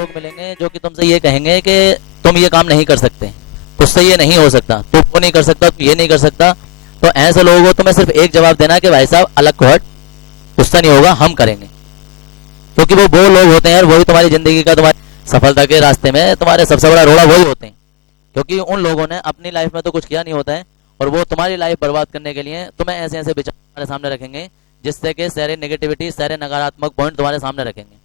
लोग मिलेंगे जो कि तुमसे ये कहेंगे कि तुम ये काम नहीं कर सकते, तुझसे ये नहीं हो सकता, तू वो नहीं कर सकता, तू ये नहीं कर सकता। तो ऐसे लोगों को तुम्हें सिर्फ एक जवाब देना कि भाई साहब अलग को हट, तुझसे नहीं होगा, हम करेंगे। क्योंकि वो लोग होते हैं यार, वही तुम्हारी जिंदगी का, तुम्हारी सफलता के रास्ते में तुम्हारे सबसे बड़ा रोड़ा वही होते हैं। क्योंकि उन लोगों ने अपनी लाइफ में तो कुछ किया नहीं होता है, और वो तुम्हारी लाइफ बर्बाद करने के लिए तुम्हें ऐसे ऐसे विचार तुम्हारे सामने रखेंगे, जिससे कि सारे नेगेटिविटी, सारे नकारात्मक पॉइंट तुम्हारे सामने रखेंगे।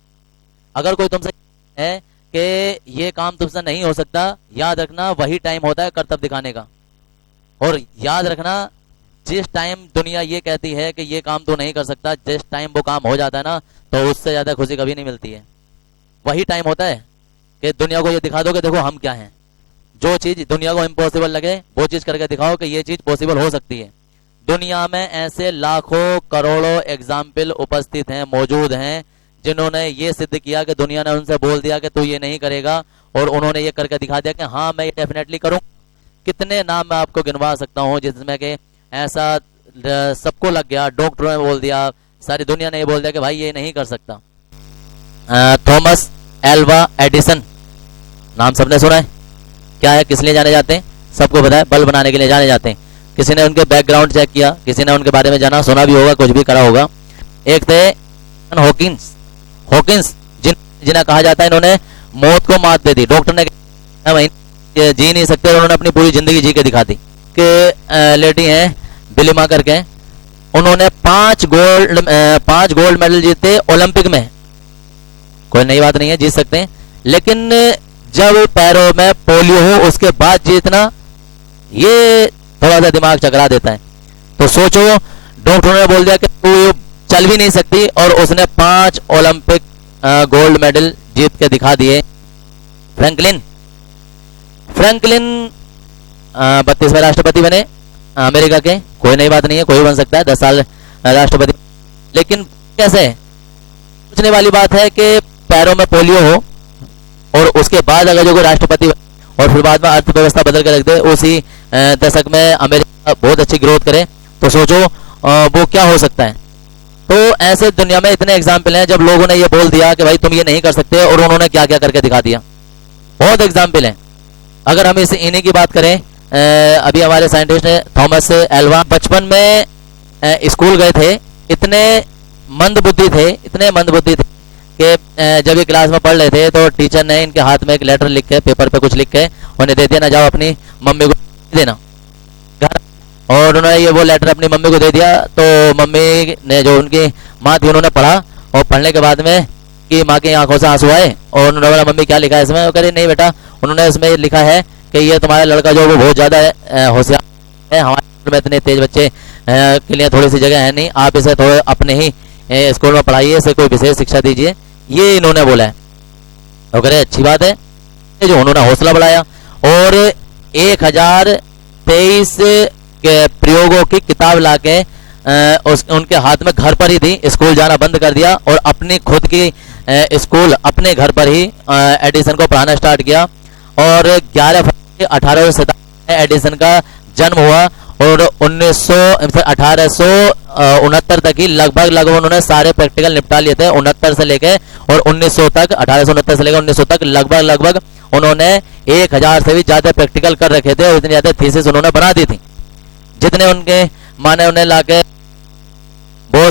अगर कोई तुमसे है कि ये काम तुमसे नहीं हो सकता, याद रखना वही टाइम होता है कर्तव्य दिखाने का। और याद रखना, जिस टाइम दुनिया ये कहती है कि ये काम तो नहीं कर सकता, जिस टाइम वो काम हो जाता है ना, तो उससे ज्यादा खुशी कभी नहीं मिलती है। वही टाइम होता है कि दुनिया को ये दिखा दो कि देखो हम क्या हैं। जो चीज दुनिया को इम्पॉसिबल लगे वो चीज करके दिखाओ कि ये चीज पॉसिबल हो सकती है। दुनिया में ऐसे लाखों करोड़ों एग्जाम्पल उपस्थित हैं, मौजूद हैं, जिन्होंने ये सिद्ध किया कि दुनिया ने उनसे बोल दिया कि तू ये नहीं करेगा, और उन्होंने ये करके दिखा दिया कि हाँ मैं ये डेफिनेटली करूँ। कितने नाम मैं आपको गिनवा सकता हूँ जिसमें कि ऐसा सबको लग गया, डॉक्टरों ने बोल दिया, सारी दुनिया ने ये बोल दिया कि भाई ये नहीं कर सकता। थॉमस एल्वा एडिसन, नाम सबने सुना है? क्या है, किस लिए जाने जाते हैं? सबको पता है, बल्ब बनाने के लिए जाने जाते हैं। किसी ने उनके बैकग्राउंड चेक किया, किसी ने उनके बारे में जाना, सुना भी होगा, कुछ भी करा होगा। एक थे हॉकिंस, हॉकिंस जिन्हें कहा जाता है इन्होंने मौत को मात दे दी। डॉक्टर ने जी नहीं सकते, उन्होंने अपनी पूरी जिंदगी जी के दिखा दी। कि लेडी हैं बिलिमा करके, उन्होंने 5 गोल्ड मेडल जीते ओलंपिक में। कोई नई बात नहीं है, जीत सकते हैं, लेकिन जब पैरों में पोलियो हो उसके बाद जीतना, ये थोड़ा सा दिमाग चकरा देता है। तो सोचो, डॉक्टरों ने बोल दिया कि तू चल भी नहीं सकती, और उसने 5 ओलंपिक गोल्ड मेडल जीत के दिखा दिए। फ्रैंकलिन 32वें राष्ट्रपति बने अमेरिका के। कोई नई बात नहीं है, कोई बन सकता है 10 साल राष्ट्रपति। लेकिन कैसे? पूछने वाली बात है कि पैरों में पोलियो हो और उसके बाद अगर जो कोई राष्ट्रपति और फिर बाद में अर्थव्यवस्था बदल कर रख दे, उसी दशक में अमेरिका बहुत अच्छी ग्रोथ करे, तो सोचो वो क्या हो सकता है। तो ऐसे दुनिया में इतने एग्जाम्पल हैं जब लोगों ने ये बोल दिया कि भाई तुम ये नहीं कर सकते, और उन्होंने क्या क्या करके दिखा दिया। बहुत एग्जाम्पल हैं। अगर हम इन्हीं की बात करें, अभी हमारे साइंटिस्ट है थॉमस एल्वा, बचपन में स्कूल गए थे, इतने मंद बुद्धि थे कि जब ये क्लास में पढ़ रहे थे तो टीचर ने इनके हाथ में एक लेटर लिख के, पेपर पे कुछ लिख के उन्हें दे दिया, ना जाओ अपनी मम्मी को देना घर। और उन्होंने ये वो लेटर अपनी मम्मी को दे दिया। तो मम्मी ने, जो उनकी माँ थी, उन्होंने पढ़ा, और पढ़ने के बाद में कि माँ की आंखों से आंसू आए, और उन्होंने बोला मम्मी क्या लिखा है इसमें? वो कह रही नहीं बेटा, उन्होंने इसमें लिखा है कि ये तुम्हारा लड़का जो वो बहुत ज्यादा होशियार है, हमारे में इतने तेज बच्चे के लिए थोड़ी सी जगह है नहीं, आप इसे थोड़े अपने ही स्कूल में पढ़ाइए, इसे कोई विशेष शिक्षा दीजिए, ये इन्होंने बोला है। तो कह रहे अच्छी बात है, जो उन्होंने हौसला बढ़ाया और 1023 के प्रयोगों की किताब लाके उनके हाथ में घर पर ही थी, स्कूल जाना बंद कर दिया और अपनी खुद की स्कूल अपने घर पर ही एडिसन को पढ़ाना स्टार्ट किया। और 11 फरवरी 1867 एडिसन का जन्म हुआ, और 1869 तक ही लगभग उन्होंने सारे प्रैक्टिकल निपटा लिए थे। 69 से लेके और 1900 तक, 1869 से लेकर 1900 तक लगभग उन्होंने 1000 से भी ज्यादा प्रैक्टिकल कर रखे थे, और इतनी ज्यादा थीसिस उन्होंने बना दी थी। जितने उनके माने उन्हें लाके वो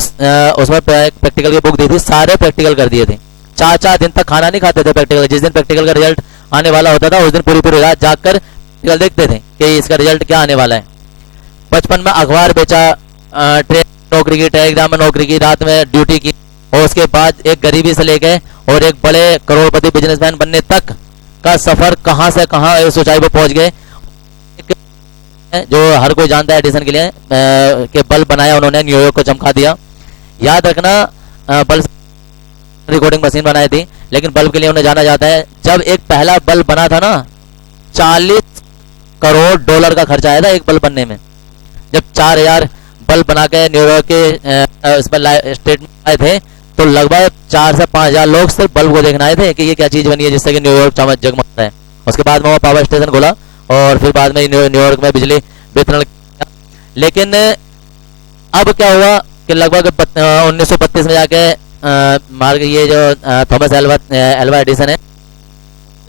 उसमें प्रैक्टिकल की बुक दी थी, सारे प्रैक्टिकल कर दिए थे। 4 दिन तक खाना नहीं खाते थे प्रैक्टिकल। जिस दिन प्रैक्टिकल का रिजल्ट आने वाला होता था, उस दिन पूरी रात जागकर प्रैक्टिकल देखते थे कि इसका रिजल्ट क्या आने वाला है। बचपन में अखबार बेचा, ट्रेन नौकरी की, टेलीग्राम में नौकरी की, रात में ड्यूटी की, और उसके बाद एक गरीबी से लेके और एक बड़े करोड़पति बिजनेसमैन बनने तक का सफर कहां से कहां इस ऊंचाई पर पहुंच गए, जो हर कोई जानता है एडिसन के लिए कि बल्ब बनाया उन्होंने, न्यूयॉर्क को चमका दिया। याद रखना, बल्ब रिकॉर्डिंग मशीन बनाई थी, लेकिन बल्ब के लिए उन्हें जाना जाता है। जब एक पहला बल्ब बना था ना, 40 करोड़ डॉलर का खर्चा आया था एक बल्ब बनने में। जब 4000 बल्ब बना के न्यूयॉर्क के स्टेट में आए थे, तो लगभग 4 से 5000 लोग सिर्फ बल्ब को देखने आए थे कि ये क्या चीज बनी है जिससे कि न्यूयॉर्क जगमगता है। उसके बाद में वो पावर स्टेशन खोला, और फिर बाद में न्यूयॉर्क में बिजली वितरण किया। लेकिन अब क्या हुआ कि लगभग 1932 में जाके ये जो थॉमस एल्वा एडिसन है,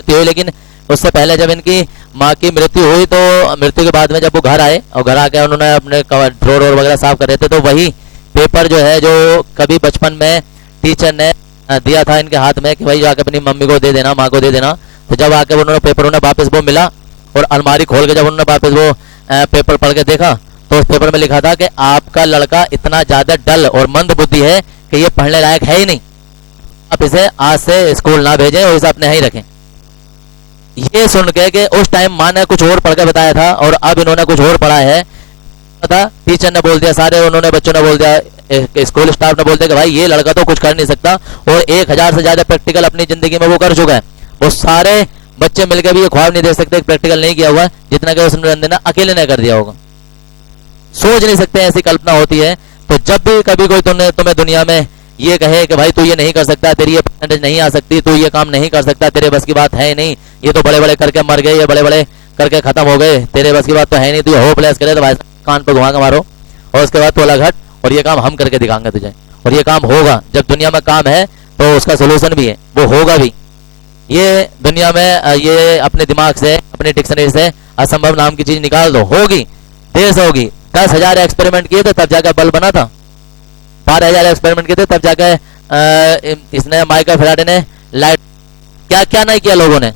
मृत्यु हुई, लेकिन उससे पहले जब इनकी माँ की मृत्यु हुई तो मृत्यु के बाद में जब वो घर आए और घर आके उन्होंने अपने ड्रॉर वगैरह साफ कर रहे थे, तो वही पेपर जो है जो कभी बचपन में टीचर ने दिया था इनके हाथ में कि भाई जाके अपनी मम्मी को दे देना, माँ को दे देना, तो जब आके उन्होंने पेपर उन्हें वापस वो मिला और अलमारी खोल के जब उन्होंने वापस वो पेपर पढ़ के देखा तो उस पेपर में लिखा था कि आपका लड़का इतना ज्यादा डल और मंद बुद्धि है कि ये पढ़ने लायक है ही नहीं, आप इसे आज से स्कूल ना भेजें और इसे अपने ही रखें। ये सुन के कि उस टाइम माँ ने कुछ और पढ़ के बताया था और अब इन्होंने कुछ और पढ़ा है, टीचर ने बोल दिया, सारे उन्होंने बच्चों ने बोल दिया, स्कूल स्टाफ ने बोल दिया कि भाई ये लड़का तो कुछ कर नहीं सकता और 1000 से ज्यादा प्रैक्टिकल अपनी जिंदगी में वो कर चुका है। वो सारे बच्चे मिलकर भी ये ख्वाब नहीं देख सकते, प्रैक्टिकल नहीं किया हुआ जितना कि उस निरंजन ने अकेले ने कर दिया होगा। सोच नहीं सकते, ऐसी कल्पना होती है। तो जब भी कभी कोई तुम्हें दुनिया में ये कहे कि भाई तू ये नहीं कर सकता, तेरी ये परसेंटेज नहीं आ सकती, तू ये काम नहीं कर सकता, तेरे बस की बात है नहीं, ये तो बड़े बड़े करके मर गए, ये बड़े बड़े करके खत्म हो गए, तेरे बस की बात तो है नहीं, तू होपलेस करे, तो भाई कान पे घुमा के मारो और उसके बाद तो अलग हट और ये काम हम करके दिखाएंगे तुझे। और ये काम होगा, जब दुनिया में काम है तो उसका सोल्यूशन भी है, वो होगा भी। ये दुनिया में ये अपने दिमाग से, अपने डिक्शनरी से असंभव नाम की चीज निकाल दो, होगी, देर से होगी। 10,000 एक्सपेरिमेंट किए थे तब जाकर बल्ब बना था, 12,000 एक्सपेरिमेंट किए थे तब जाकर इसने माइकल फैराडे ने लाइट, क्या क्या नहीं किया लोगों ने।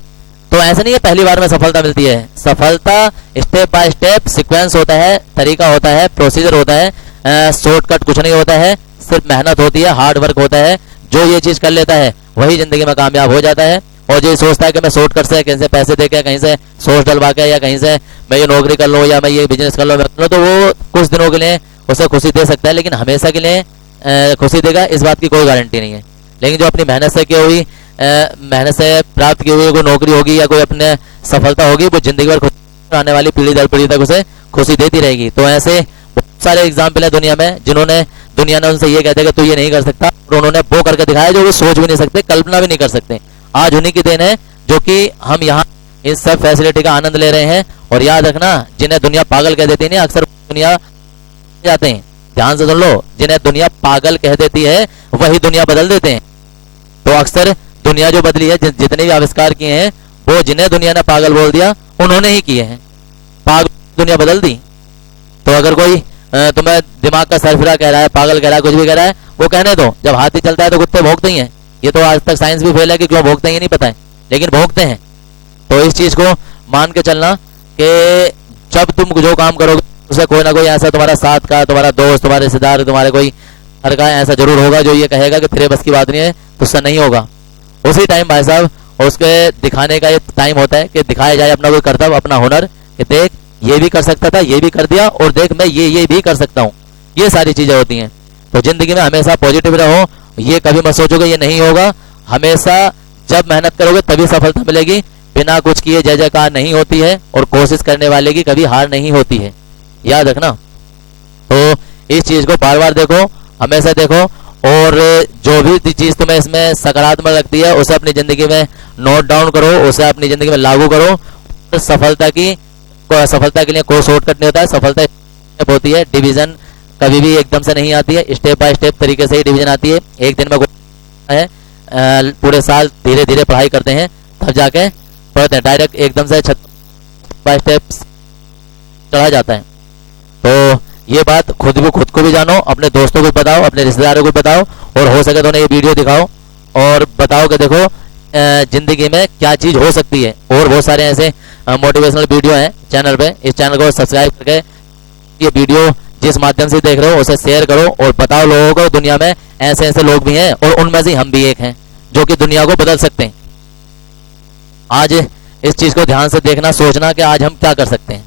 तो ऐसा नहीं है पहली बार में सफलता मिलती है, सफलता स्टेप बाय स्टेप सीक्वेंस होता है, तरीका होता है, प्रोसीजर होता है, शॉर्टकट कुछ नहीं होता है, सिर्फ मेहनत होती है, हार्ड वर्क होता है। जो ये चीज कर लेता है वही जिंदगी में कामयाब हो जाता है। और जो सोचता है कि मैं शॉर्टकट से कहीं से पैसे देके, कहीं से सोर्स डलवा के, या कहीं से मैं ये नौकरी कर लूँ या मैं ये बिजनेस कर लूँ, तो वो कुछ दिनों के लिए उसे खुशी दे सकता है, लेकिन हमेशा के लिए खुशी देगा इस बात की कोई गारंटी नहीं है। लेकिन जो अपनी मेहनत से की हुई, मेहनत से प्राप्त की हुई कोई नौकरी होगी या कोई अपने सफलता होगी, वो जिंदगी भर खुशी, आने वाली पीढ़ी दर पीढ़ी तक उसे खुशी देती रहेगी। तो ऐसे बहुत सारे एग्जाम्पल है दुनिया में, जिन्होंने दुनिया ने उनसे ये कहते हैं कि तू ये नहीं कर सकता, और उन्होंने वो करके दिखाया जो वो सोच भी नहीं सकते, कल्पना भी नहीं कर सकते। आज उन्हीं की देन है जो कि हम यहाँ इस सब फैसिलिटी का आनंद ले रहे हैं। और याद रखना, जिन्हें दुनिया पागल कह देती है ना, अक्सर दुनिया जाते हैं, ध्यान से सुन लो, जिन्हें दुनिया पागल कह देती है वही दुनिया बदल देते हैं। तो अक्सर दुनिया जो बदली है, जितने भी आविष्कार किए हैं, वो जिन्हें दुनिया ने पागल बोल दिया उन्होंने ही किए हैं, पागल दुनिया बदल दी। तो अगर कोई तुम्हें दिमाग का सरफिरा कह रहा है, पागल कह रहा है, कुछ भी कह रहा है, वो कहने दो। जब हाथी चलता है तो कुत्ते भौंकते ही हैं। ये तो आज तक साइंस भी फेल है कि क्यों भौंकते हैं ये नहीं पता है, लेकिन भौंकते हैं। तो इस चीज को मान के चलना कि जब तुम जो काम करोगे उसे कोई ना कोई ऐसा तुम्हारा साथ का, तुम्हारा दोस्त, तुम्हारे रिश्तेदार, तुम्हारे कोई हर का ऐसा जरूर होगा जो ये कहेगा कि तेरे बस की बात नहीं है, तो उससे नहीं होगा। उसी टाइम भाई साहब उसके दिखाने का एक टाइम होता है कि दिखाया जाए अपना कोई कर्तव्य, अपना हुनर, कि देख ये भी कर सकता था, ये भी कर दिया, और देख मैं ये भी कर सकता हूँ। ये सारी चीजें होती हैं। तो जिंदगी में हमेशा पॉजिटिव रहो, ये कभी मत सोचोगे ये नहीं होगा। हमेशा जब मेहनत करोगे तभी सफलता मिलेगी, बिना कुछ किए जय जयकार नहीं होती है, और कोशिश करने वाले की कभी हार नहीं होती है, याद रखना। तो इस चीज को बार बार देखो, हमेशा देखो, और जो भी चीज तुम्हें इसमें सकारात्मक लगती है उसे अपनी जिंदगी में नोट डाउन करो, उसे अपनी जिंदगी में लागू करो। सफलता के लिए कोई शॉर्टकट नहीं होता है, सफलता होती है डिवीजन, कभी भी एकदम से नहीं आती है, स्टेप बाय स्टेप तरीके से ही डिवीजन आती है। एक दिन में है पूरे साल धीरे धीरे पढ़ाई करते हैं तब जाके पढ़ते हैं, डायरेक्ट एकदम से बाय स्टेप चढ़ा जाता है। तो ये बात खुद को भी जानो, अपने दोस्तों को बताओ, अपने रिश्तेदारों को बताओ, और हो सके तो उन्हें ये वीडियो दिखाओ और बताओ कि देखो जिंदगी में क्या चीज हो सकती है। और बहुत सारे ऐसे मोटिवेशनल वीडियो हैं चैनल पे, इस चैनल को सब्सक्राइब करके ये वीडियो जिस माध्यम से देख रहे हो उसे शेयर करो और बताओ लोगों को दुनिया में ऐसे ऐसे लोग भी हैं, और उनमें से हम भी एक हैं जो कि दुनिया को बदल सकते हैं। आज इस चीज को ध्यान से देखना, सोचना कि आज हम क्या कर सकते हैं।